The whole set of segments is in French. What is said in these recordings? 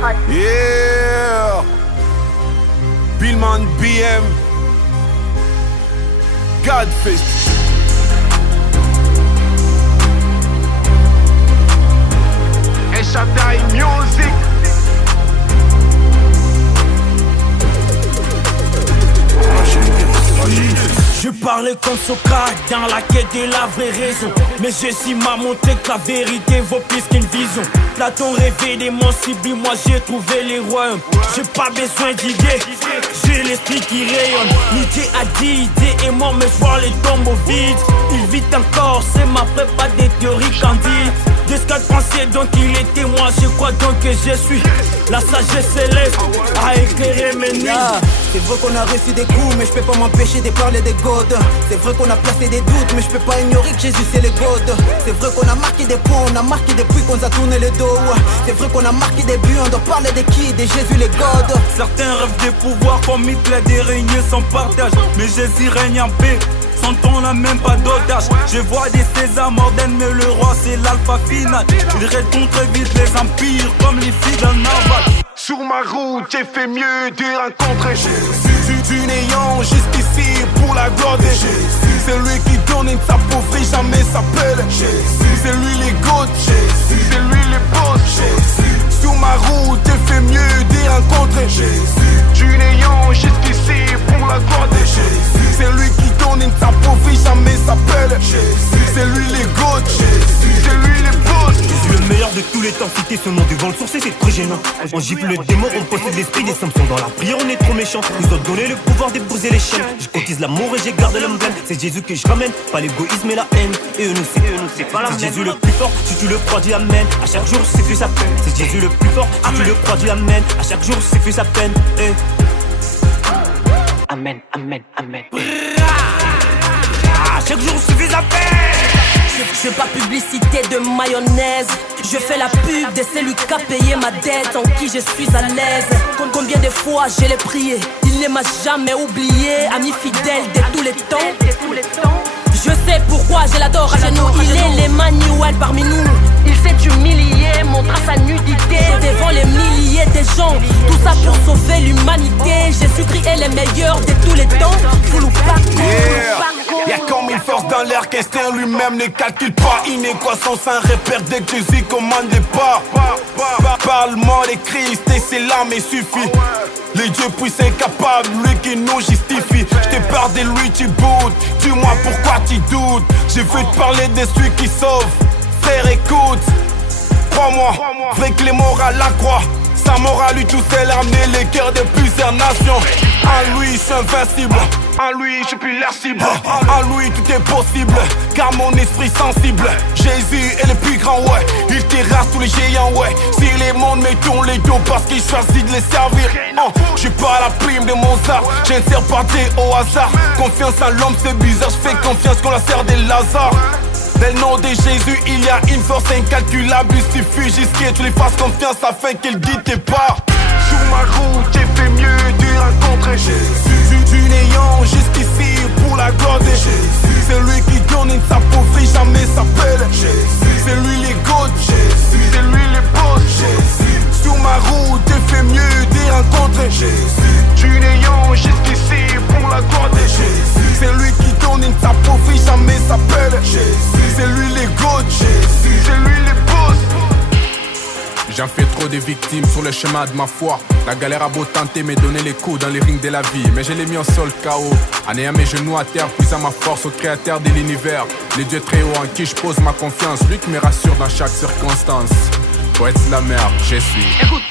Yeah. Billman BM. Godfist. Et Shaddai Music. Je parlais comme Socrate dans la quête de la vraie raison. Mais Jésus m'a montré que la vérité vaut plus qu'une vision. Platon rêvait des monts ciblés, moi j'ai trouvé les royaumes. J'ai pas besoin d'idées, j'ai l'esprit qui rayonne. L'idée a dit, idée et moi mais je vois les tombeaux vides. Il vit encore, c'est ma prépa des théories candides. De ce qu'elle pensait donc il était moi, je crois donc que je suis. La sagesse céleste a éclairé mes nuits. C'est vrai qu'on a reçu des coups, mais je peux pas m'empêcher de parler des godes. C'est vrai qu'on a placé des doutes, mais je peux pas ignorer que Jésus c'est les godes. C'est vrai qu'on a marqué des points, on a marqué des puits qu'on a tourné le dos. C'est vrai qu'on a marqué des buts, on doit parler des qui, des Jésus les godes. Certains rêvent des pouvoirs comme Hitler, de régner sans partage. Mais Jésus règne en paix, son ton n'a même pas d'audace. Je vois des Césars modernes, mais le roi c'est l'alpha final. Il retourne très vite les empires comme les filles d'un naval. Sur ma route, j'ai fait mieux de rencontrer Jésus. Du néant jusqu'ici pour la gloire de Jésus. C'est lui qui donne une s'appauvrit, jamais s'appelle Jésus. C'est lui les gouttes, Jésus. C'est lui les boss, Jésus. Sur ma route, j'ai fait mieux de rencontrer Jésus. Du néant jusqu'ici pour la gloire de Jésus. C'est lui qui donne une s'appauvrit, jamais s'appelle Jésus. C'est lui les gouttes, Jésus. C'est lui les boss. Jésus le meilleur de tous les temps, citer son nom devant le sourcil c'est très gênant. On gifle le démon, on possède l'esprit des Samsons. Dans la prière on est trop méchant. Nous ont donné le pouvoir de briser les chaînes. Je cotise l'amour et j'ai gardé l'emblème. C'est Jésus que je ramène, pas l'égoïsme et la haine. Et eux nous c'est pas la même. C'est Jésus le plus fort, si tu le crois Dieu amène. À chaque jour c'est fait sa peine. C'est Jésus le plus fort, si tu le crois Dieu amène. À chaque jour c'est fait sa peine. Amen, amen, amen. À chaque jour c'est fait sa peine. Je veux pas publicité de mayonnaise. Je fais la pub de celui qui a payé ma dette, en qui je suis à l'aise. Combien de fois je l'ai prié, il ne m'a jamais oublié. Ami fidèle de tous les temps. Je sais pourquoi je l'adore à genoux. Il est l'Emmanuel parmi nous. Il s'est humilié, montra sa nudité devant les milliers de gens. Tout ça pour sauver l'humanité. Jésus-Christ est le meilleur de tous les temps. Full ou pas, Y'a comme une force dans l'air qu'Esther lui-même ne calcule pas. Une équation sans repère dès que Jésus commande les pas. Parle-moi de Christ et c'est là mais suffit. Le Dieu puissant incapable, lui qui nous justifie. Je te parle de lui, tu boutes. Dis-moi pourquoi tu doutes. Je veux te parler de celui qui sauve. Frère écoute, crois-moi, vrai que les morts à la croix. Sa mort à lui tout seul a amené les cœurs de plusieurs nations. En lui je suis invincible, en lui je suis plus l'air cible. En lui tout est possible, car mon esprit sensible. Jésus est le plus grand, ouais, il terrasse tous les géants, ouais. Si les mondes me tournent les dos parce qu'il choisit de les servir. Je suis pas la prime de Mozart, je ne sers pas au hasard. Confiance en l'homme c'est bizarre, je fais confiance qu'on la sert des Lazare. Dans le nom de Jésus, il y a une force incalculable. Il suffit juste que tu lui fasses confiance afin qu'il guide tes pas. Sur ma route, j'ai fait mieux de rencontrer Jésus. Du néant jusqu'ici pour la gloire de Jésus. C'est lui qui donne une s'appauvrit, jamais s'appelle Jésus. C'est lui les gouttes, Jésus. C'est lui les boss, Jésus. Sur ma route, j'ai fait mieux de rencontrer Jésus. Du néant jusqu'ici pour la gloire de Jésus. C'est lui qui donne une s'appauvrit, jamais s'appelle Jésus. C'est lui les gouttes, Jésus. C'est lui les boss. J'en fais trop de victimes sur le chemin de ma foi. La galère a beau tenter me donner les coups dans les rings de la vie, mais je l'ai mis au sol KO. En ayant mes genoux à terre, puisant ma force au créateur de l'univers. Le Dieu très haut en qui je pose ma confiance, lui qui me rassure dans chaque circonstance. Poète la merde, je suis. Écoute,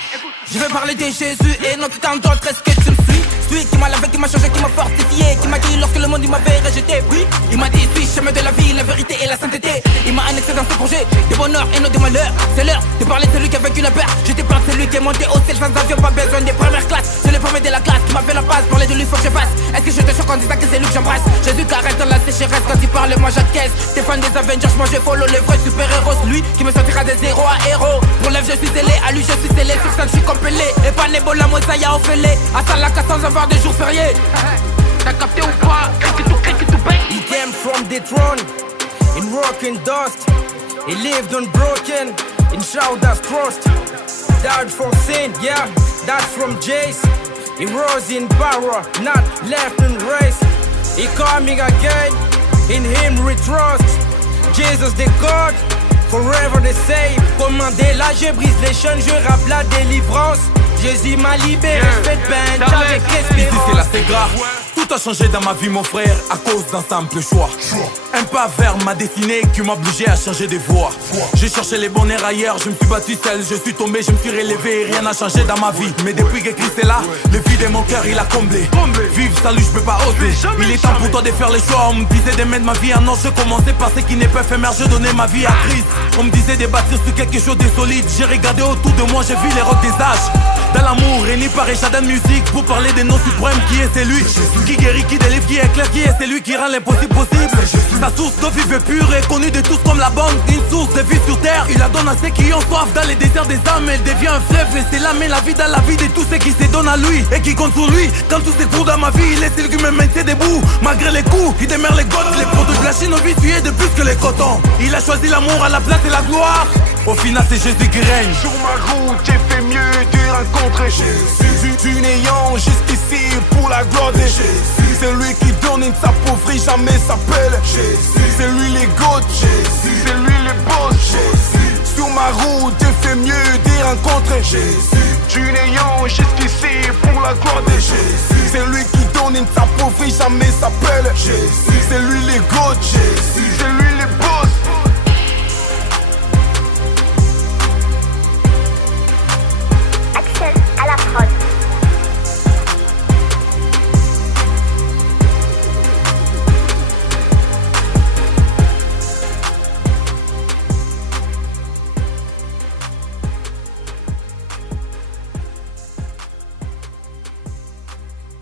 je veux parler de Jésus et non tant d'autres, est-ce que tu me suis? Celui qui m'a lavé, qui m'a changé, qui m'a fortifié, qui m'a dit lorsque le monde m'avait rejeté. Oui, il m'a dit suis chemin de la vie, la vérité et la sainteté. Il m'a annexé dans ce projet de bonheur et non de malheur. C'est l'heure de parler de celui qui a vaincu la peur. Je te parle de celui qui est monté au ciel sans avion, pas besoin des premières classes. C'est le premier de la classe qui m'a fait la passe, parler de lui faut que je fasse. Est-ce que je te choque en disant que c'est lui que j'embrasse? Jésus qui arrête dans la sécheresse quand il parle, moi j'acquiesce. T'es fan des Avengers, moi je follow les vrais super-héros. Lui qui me sortira des zéros à héros. Pour l'œuvre je suis scellé, à lui je suis scellé. Sur ça je suis compelé. Et pas Nebo la mosaïa au fêlé. À Salaka sans avoir de jours fériés. T'as capté ou pas? Clique tout bang. He came from the throne in rock and dust. He lived unbroken in shoulders crossed. died for sin, yeah, that's from Jace. He rose in power, not left in race. He coming again, in him we trust. Jesus the God, forever the same. Comme Mandela, je brise les chaînes, je rappe la délivrance. Jésus m'a libéré, je fais de peine, avec espérance. Ici c'est la Ségra. Tout a changé dans ma vie mon frère à cause d'un simple choix. Un pas vers ma destinée qui m'a obligé à changer de voie. J'ai cherché les bonheurs ailleurs, je me suis battu seul, je suis tombé, je me suis relevé, rien n'a changé dans ma vie. Mais depuis que Christ est là, le vide de mon cœur il a comblé. Vive salut, je peux pas oser. Il est temps pour toi de faire les choix. On me disait de mettre ma vie en ordre, je commençais par ce qui n'est pas éphémère, je donnais ma vie à Christ. On me disait de bâtir sur quelque chose de solide. J'ai regardé autour de moi, j'ai vu les rocs des âges. Dans l'amour, réunis par Echadin Musique pour parler des noms suprêmes qui est celui qui guérit, qui délivre, qui éclaire, qui est celui qui rend l'impossible possible. Sa source d'eau vive et pure est connue de tous comme la bonne, une source de vie sur terre. Il la donne à ceux qui ont soif dans les déserts des âmes. Elle devient un fleuve et c'est la main, la vie dans la vie de tous ceux qui se donnent à lui et qui comptent sur lui. Quand tout s'écroule dans ma vie, il est celui qui me maintient debout. Malgré les coups, il demeure les gouttes, les produits de la Chine ont vitué de plus que les cotons. Il a choisi l'amour à la place et la gloire. Au final c'est Jésus qui règne. Sur ma route j'ai fait mieux de rencontrer Jésus. Du néant jusqu'ici pour la gloire de Jésus. C'est lui qui donne, il ne s'appauvrit jamais, s'appelle Jésus. C'est lui les gouttes, Jésus. C'est lui le boss, Jésus. Sur ma route j'ai fait mieux de rencontrer Jésus. Du néant jusqu'ici pour la gloire de Jésus. C'est lui qui donne, il ne s'appauvrit jamais, s'appelle Jésus. C'est lui les gouttes, Jésus.